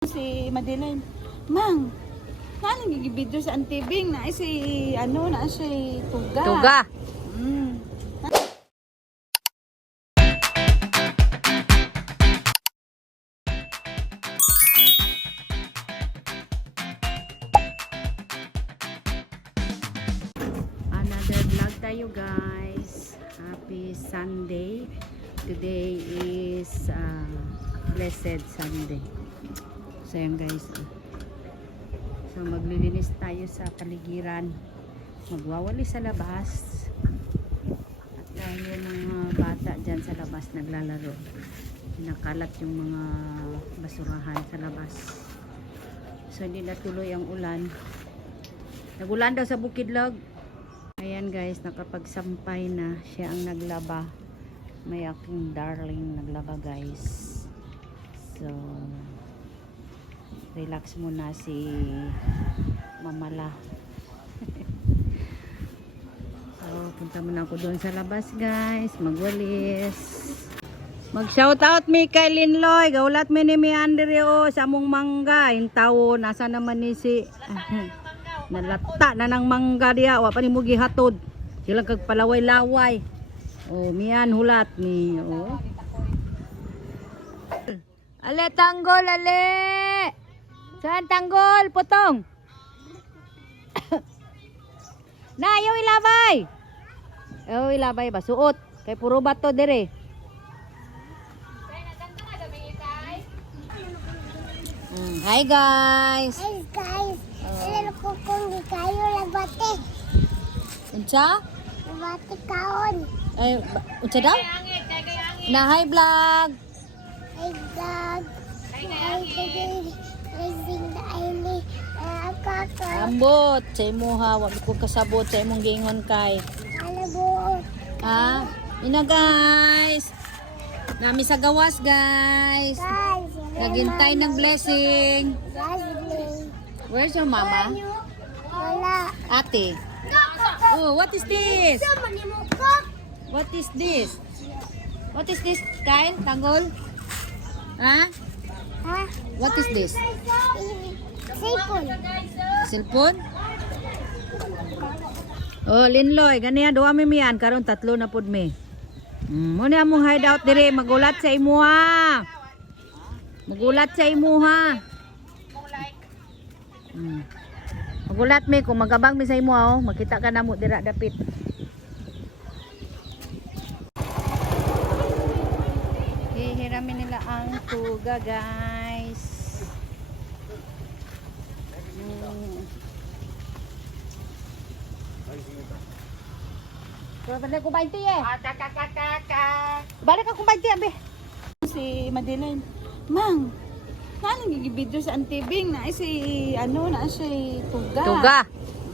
Si Madeline, Mang, naan nagigibidyo sa antibing na si ano na siya tuga. Tuga. Mm. Another vlog tayo guys. Happy Sunday. Today is Blessed Sunday. So yan guys. So maglilinis tayo sa paligiran. Magwawali sa labas. At dahil yung mga bata dyan sa labas naglalaro. Nakalat yung mga basurahan sa labas. So hindi natuloy ang ulan. Nagulan daw sa Bukidlog. Ayan guys, nakapagsampay na. Siya ang naglaba. May aking darling naglaba guys. So relax muna si Mamala. So punta muna ako doon sa labas guys. Magwalis. Mag shout out mi kay Linloy. Gaulat mi ni Meandre o sa among mangga. Yung tao nasa naman ni si nalata na ng mangga diya. Wa pa ni mo gihatod. Sila kag palaway-laway. Oh, mian hulat mi. Oh. Ale tanggol ale. Saan tanggol? Potong. Na ayaw ilabay. Ayaw ilabay ba? Suot. Kay puro bato dire. Hi guys. Hey guys, ilan ko kung di kayo lagbate. Unsa? Lagbate kaon. Ay, unsa daw? Na hi vlog. Hey vlog. Hey today, raising the island. Kaka. Ambot sa imo ha, wag ko kasabot sa imong gingon kay. Alabo. Ha? Ina guys. Nami sa gawas guys. Guys, Naghintay ng blessing. Jasmine. Where's your mama? Wala. Ate. Oh, what is this? Manimukok. What is this? What is this, Kyle? Tanggol? Ha? Ha? What is this? Sipon. Cellphone? Oh, Linloy, ganiya duwa mi mian karon tatlo na pud mi. Muna mo hideout dire, magulat sa imo ha. Magulat sa imo ha. Magulat mi kung magabang mi sa imo ha, oh. Makita ka na mo dira dapit. Hihiramin nila ang tuga guys. Balik ko 20 eh. Balik ako 20 abe. Si Madeline, Mang, naan nagigibidyo sa antibing na si ano na siya tuga. Tuga.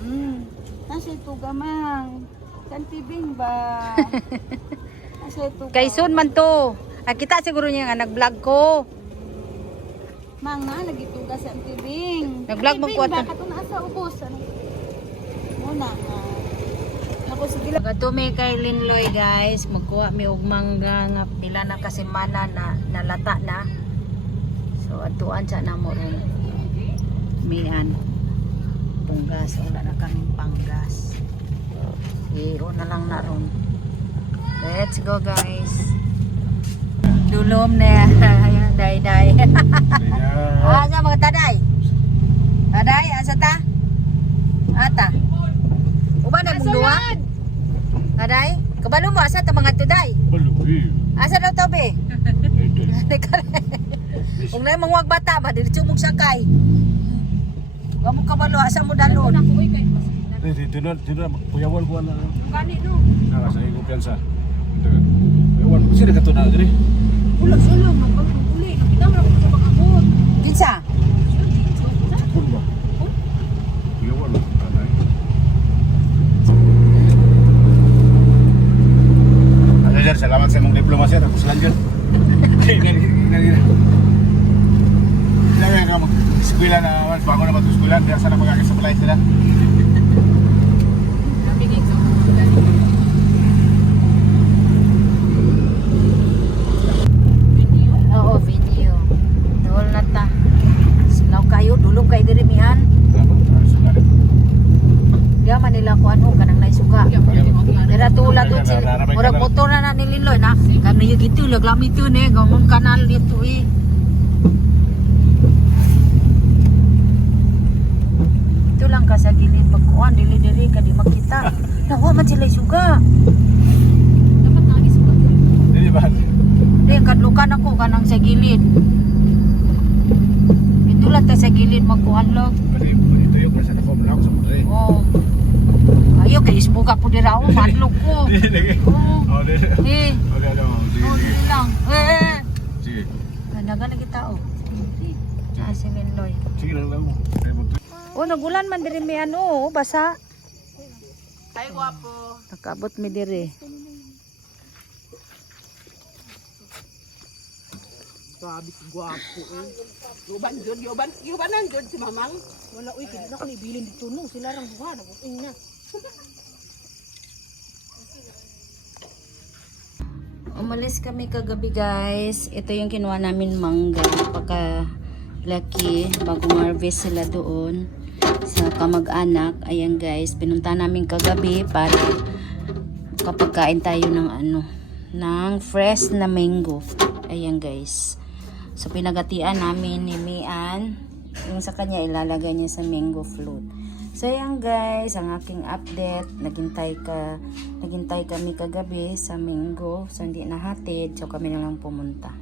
Mm. Na siya tuga Mang. Sa antibing ba? Na siya tuga. Kayson man to. Kita siguro niya nga nag-vlog ko. Mang na nagituga sa antibing. Nag-vlog mo ko ba ato. katong asa ubos ano? Muna nga. Ako sige lang. Gatumi kay Linloy guys, magkuha mi og mangga nga pila na ka semana na nalata na. So atuan sa namo ron. Mian. Punggas wala na kaming panggas. Iyo na lang na ron. Let's go guys. Dulom na. Day. Asa mga taday? Taday asa ta? Ata. Uba na mong duwa? Aday? Kabalo mo asa ta mga tuday? Asa daw to be? Kung na yung mga bata ba, dito mong sakay. Huwag mo kabalo, asa mo dalon? Dito na, puyawal ko na. Kani no. Nakasa yung kumpiyansa. Puyawal, sino ka ito na diri? Ulag sila magpagpuli. Kita mo lang sa pagabot. Kinsa? Pun ba? Puyawal, anay. Ano sir, salamat sa mong diploma sir. Tapos lang dyan. Kailangan ka mag-eskwela na, bago na mag-eskwela, kaya sana mag-akisupply sila. Oo, video. Dawal na ta. diri mian. Diya man nila ko ano kanang naisuga. Dira tulad to sila. Murag motor na nililoy na. Kami yung gitu laglami to ne gamon kanal dito eh. Ito lang ka sa gilid pagkuan dili ka di makita. Nawa man sila isuga. Dapat nangis ko. Dili ba? Di kadlukan ako kanang sa gilid. Ito lang ta sa gilid magkuan log. Ito yung kasi ako malak sa mga. Oh. Ayo kay isbuga po dira ako madlok ko. Dili lagi. Oh. Oh, dili. Eh. Okay, ano. Oh, dili lang. Eh. Sige. Naga na kita oh. Ah, si Linloy. Sige lang lang mo. Oh, nagulan man diri mi ano, basa. Tay guwapo. Nakabot mi diri. Grabe si guwapo eh. Yuban jud si Mamang. Wala uy, kidi na ko ni bilin dito no. Sila rang buha na buing na. Umalis kami kagabi guys. Ito yung kinuha namin mangga. Napaka laki. Bagong harvest sila doon sa kamag-anak. Ayan guys. Pinunta namin kagabi para kapagkain tayo ng ano, ng fresh na mango. Ayan guys. So pinagatian namin ni Mian. Yung sa kanya ilalagay niya sa mango float. So ayan guys, ang aking update. Naghintay kami kagabi sa mango. So hindi nahatid. So kami na lang pumunta.